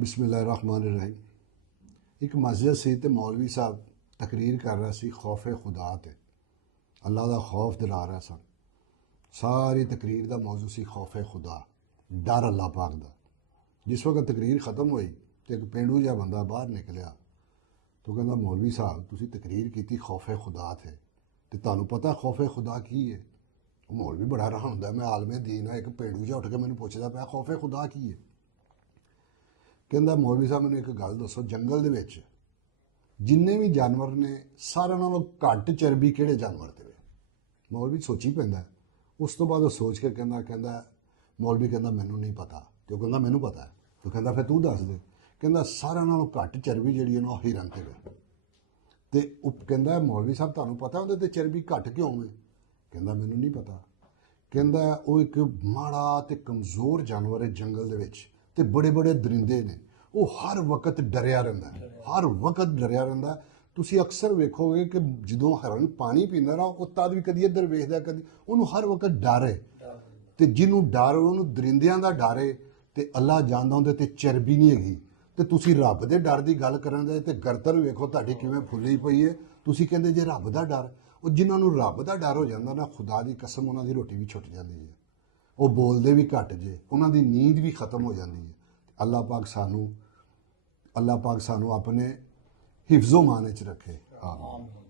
बिस्मिल्लाहिर्रहमानिर्रहीम। एक मस्जिद सी ते मौलवी साहब तकरीर कर रहा सी खौफे खुदा ते अल्लाह का खौफ दिला रहा सन। सारी तकरीर का मौजू सी खौफे खुदा, डर अल्लाह पाक दा। जिस वक्त तकरीर खत्म हुई तो एक पेंडू जहा बंदा बाहर निकलिया तो कहता मौलवी साहब तुसी तकरीर की खौफे खुदा थे तो तुहानू पता खौफे खुदा की है? मौलवी बड़ा हैरान होंदा, मैं आलमे दीन है, एक पेंडू जहा उठ के मैनू पुछदा पाया खौफे खुदा की है। कहता मौलवी साहब मैंने एक गल दसो, जंगल दे विच जिन्ने भी जानवर ने सारे नालों घट चर्बी किहड़े जानवर ते? मौलवी सोची पैंदा। उस तो बाद सोच के कहता मौलवी कहता मैनू नहीं पता। तो कहता मैनू पता है। तो कहता फिर तू दस दे। कहता सारे नालों घट चर्बी जिहड़ी है ना हिरन ते वे। ते कहता मौलवी साहब तुहानू पता उहदे ते चर्बी घट क्यों है? कहता मैनू नहीं पता। कहता वो एक माड़ा ते कमज़ोर जानवर है जंगल दे विच ते बड़े बड़े दरिंदे ने, वो हर वक्त डरिया रहिंदा है, हर वक्त डरिया रहिंदा। तुसी अक्सर वेखोगे कि जदों हिरन पानी पींदा ना वो तद भी कदी इधर वेखदा कदी उन्होंने हर वक्त डर है। ते जिन्हों डर उन्होंने दरिंदियां दा डर है ते अल्लाह जानदा उहदे ते चर्बी नहीं हैगी। ते तुसी रब दे डर दी गल करन दे ते गर्दन वेखो तुहाडी किवें फुल्ली पई है। तुसी कहंदे जे रब दा डर, वो जिन्होंने रब दा डर हो जांदा ना खुदा दी कसम उन्हां दी रोटी भी छुट जांदी है, वो बोलते भी घट जे, उन्हों की नींद भी खत्म हो जाती है। अल्लाह पाक सानू अपने हिफ्ज़ो मान च रखे। आमीन।